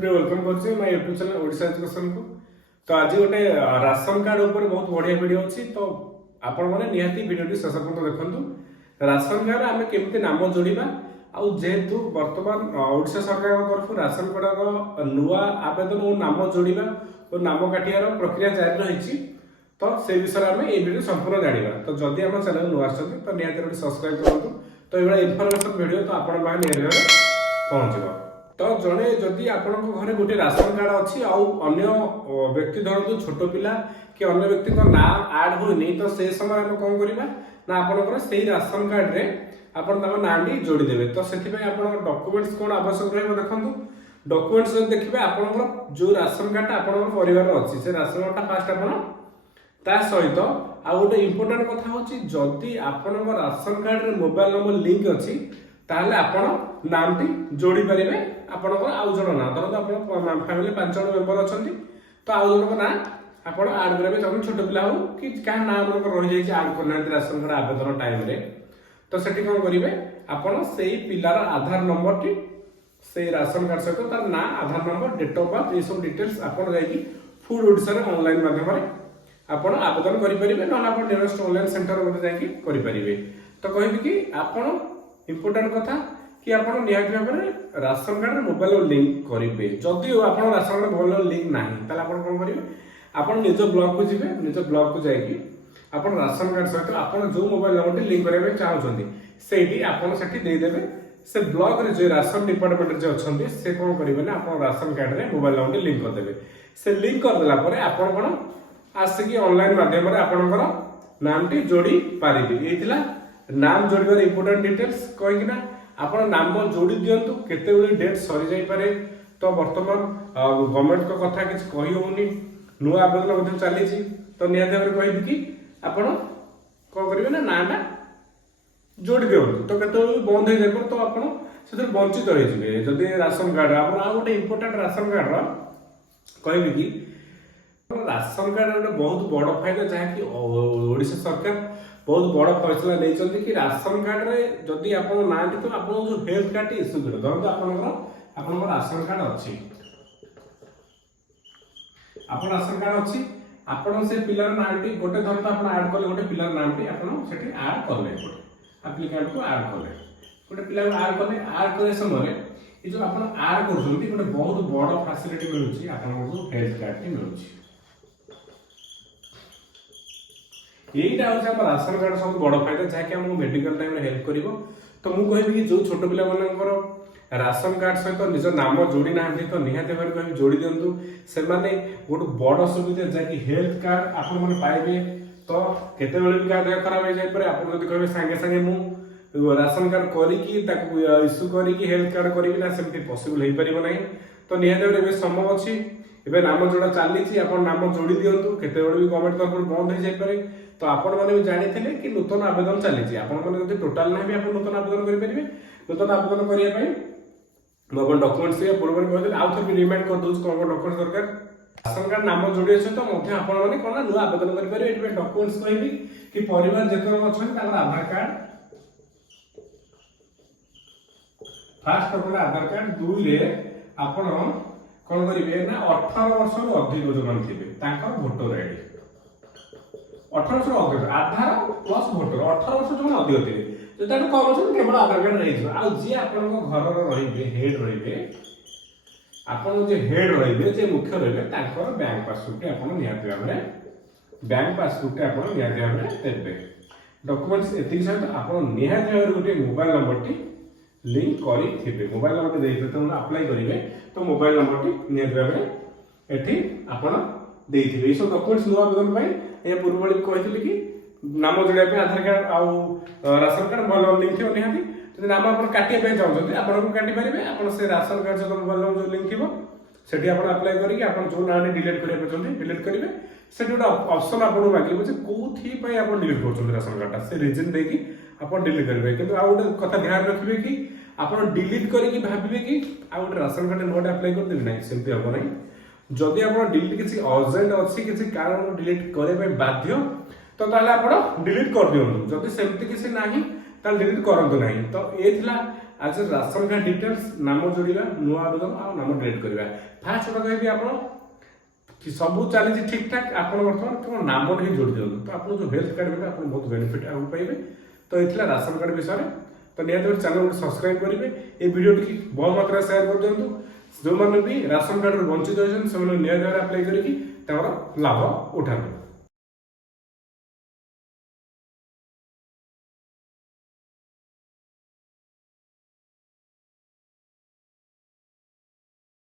प्रिय वेलकम करछि my YouTube channel Odisha education को। तो आज गोटे राशन कार्ड ऊपर बहुत बढ़िया वीडियो अछि। तो आपण माने निहाती वीडियो शेष पर्यंत देखंतु। राशन कार्ड आमे केमते नाम जोड़िबा आ जेहेतु वर्तमान ओडिसा सरकार तरफ राशन कार्ड नुआ आवेदन और नाम जोड़िबा और नाम काटियार प्रक्रिया जारी रही। तो से विषय में ये वीडियो संपूर्ण जानिबा। तो जदि हम चैनल नुआ आछथि तो निहाती गोटे सब्सक्राइब करंतु। तो एबा इन्फॉर्मेशन वीडियो तो आपण माने निहाती पहुंचबो। तो जड़े जदि आपण घरे गोटे राशन कार्ड अच्छी अन्य व्यक्ति धरतु छोट पिला कि अन्य व्यक्ति ना आड होनी तो से समय आम कौन करवा ना आपंकर से राशन कार्ड रे आपण नाटी जोड़ीदेवे। तो से डॉक्यूमेंट्स कौन आवश्यक रही देखो डॉक्यूमेंट्स देखिए आपंकर जो राशन कार्ड आपंकर परिवार अच्छी से राशन कार्ड फास्ट आप सहित आ गोटे इम्पोर्टाट कथा हूँ जदि आपण राशन कार्ड रे मोबाइल नंबर लिंक अच्छी ताहले आपण नामटी जोड़ी पारे आपंकर आउ जन ना धरत आप फैमिली 5 जन मेंबर अच्छा तो आउ जन ना आप आड करेंगे जब छोट पिला हो कि क्या ना रही जाए आड करना राशन कार्ड आवेदन टाइम रे तो सेठी कौन करेंगे आपड़ से पिलार आधार नंबर टी से राशन कार्ड सहित तार ना आधार नंबर डेट ऑफ बर्थ ये सब डिटेल्स आपड़ जाकि फूड ओडिशा ऑनलाइन माध्यम आपड़ आवेदन करेंगे ना आप नियरेस्ट ऑनलाइन सेंटर करेंगे। तो कहबी कि आपड़ इम्पोर्टाट कथा कि आप निहाती भाव में राशन कार्ड मोबाइल लिंक करेंगे। जदि आप राशन कार्ड मोबाइल लिंक ना ताले आप कौन करेंगे आप निज ब्लॉक को जीवे निज ब्लॉक को जाकि आप राशन कार्ड सहित आप जो मोबाइल नंबर लिंक करने चाहते से आपड़ से देदेवे से ब्लॉक रे जो राशन डिपार्टमेंट जो अच्छा से कौन करेंगे ना आप राशन कार्ड रे मोबाइल नंबर लिंक करदे से लिंक करदेला आप कौन आसिक ऑनलाइन माध्यम आपंकर नामटी जोड़ी पारे। ये नाम जोड़बार इम्पोर्टाट डिटेल्स कहीं आप नाम जोड़ी दिंतु केते डेट सरी जाई पारे। तो बर्तमान गवर्नमेंट को कथा किसी कही होनी नुआ आवेदन चली तो निहत भाव कहि कि आप कौन करेंगे ना नाटा जोड़ी दिंतु तो केते बंद हो जाए तो आप वंचित रही जदि राशन कार्ड आप गोटे इम्पोर्टाट राशन कार्ड कहि कि राशन कार्ड गोटे बहुत बड़ फायदा जहाँकि ओडिशा सरकार बहुत बड़ फैसला नहीं कि राशन कार्ड रे जदि आप ना तो आप जो हेल्थ कार्ड इश्यू कर धरत आप राशन कार्ड अच्छी आप राशन कार्ड अच्छी आप से पिलार नाटी गोटे धरत आप आड कले गोटे पिलार नाटी आपड़ी आड कले आप्लिकेंट को आड कले गोटे पिला आड कले आड करे समय ये जो आप आड कर गोटे बहुत बड़ फैसिलिटी मिलूँ आप हेल्थ कार्ड टी मिलूँ। यहीटा हूँ आम राशन कार्ड सब बड़ फायदा जहाँकि आमको मेडिकल टाइम हेल्प कर। तो मुझे कहबी कि जो छोट पिला मानकर राशन कार्ड सहित निज नाम जोड़ी ना तो निहाती भाव कह जोड़ी दिंतु से गोटे बड़ सुविधा जहाँकि हेल्थ कार्ड आप पाइबे। तो केते भी क्या देह खराब हो जाए आप कहे सागे सागे मु राशन कार्ड करी इश्यू करी हेल्थ कार्ड करी ना सेमती पॉसिबल हो पार ना। तो निहाती भाव समय अच्छी एवं नाम जोड़ा चली आप नाम जोड़ी दिंतु केते भी गवर्नमेंट तरफ बंद हो जाए। तो आपण मैंने भी जानी कि नूतन आवेदन चली आपने टोटाल ना भी आप नूतन आवेदन करेंगे। नूतन आवेदन करने मुझे डॉक्यूमेंट्स पूर्व कहते आउ थे रिमाइंड कर दूसरी कौन डॉक्यूमेंट दरकार राशन कार्ड नाम जोड़ी सहित आपने कौन नुआ आवेदन करेंगे। डॉक्यूमेंट्स कहबी कि परिवार जिते अच्छा आधार कार्ड फास्ट अपने आधार कार्ड दुई आप कौन करेंगे ना 18 वर्ष अधिक जो मैंने थे भोटर आईडी 18 वर्ष अधिक आधार प्लस भोटर 18 वर्ष जो अधिक थे जो कम अच्छे केवल आधार कार्ड रही जी आप घर रे हेड रे आप हेड रे मुख्य रे बैंक पासबुक आप निहाती भाव बैंक पासबुक आप निहाती भाव देते डॉक्यूमेंट्स एति सहित आप निहाती भाव गोटे मोबाइल नंबर टी लिंक करेंगे मोबाइल नंबर देखते तो अप्लाई करेंगे तो मोबाइल नंबर टी निहाती भाव एटी आप सब डॉक्यूमेंट्स नुआ आवेदन ये पूर्व कही कि नाम जोड़ा आधार कार्ड आउ राशन कार्ड मोबाइल लिंक थी निहाती जो नाम आप काटिया चाहते आपको काटि पारे आप से राशन कार्ड सहित मोबाइल नंबर जो लिंक थी सेठी आप अप्लाई करके जो ना डिलीट करने चाहते डिलीट करेंगे से गोटे ऑप्शन आपको मांगे जे कौन आप डिलीट कर राशन कार्ड से रिजन देकी आप डिलीट करेंगे। कि आउ गोटे कथा ध्यान रखिए कि आप डिलीट करके भावे कि आउ गोटे राशन कार्ड नुआटे अप्लाई करदेवी ना सेमती हम ना जदि आप डिलीट किसी अर्जेंट अच्छी किसी कारण डिलीट करने बाध्य तो आप डिलीट कर दिखाँ जदि सेमती किसी ना डिलीट करूँ ना। तो ये आज राशन कार्ड डिटेल्स नाम जोड़ा नुआ आवेदन आ नाम डिलीट करवा फास्ट गोटे कहबी आप सब चली ठीक ठाक आप बर्तमान केवल नाम ही जोड़ी दिखाँ तो आप जो हेल्थ कार्ड मिले आप बहुत बेनिफिट आगे पाइबे। तो ये राशन कार्ड विषय में तो निहत चैनल को सब्सक्राइब करेंगे ये वीडियो टी बहुत मात्रा शेयर कर दिखाँ जो मैंने भी राशन कार्ड वंचित होती है निहत भाव अप्लाई करके लाभ उठाते।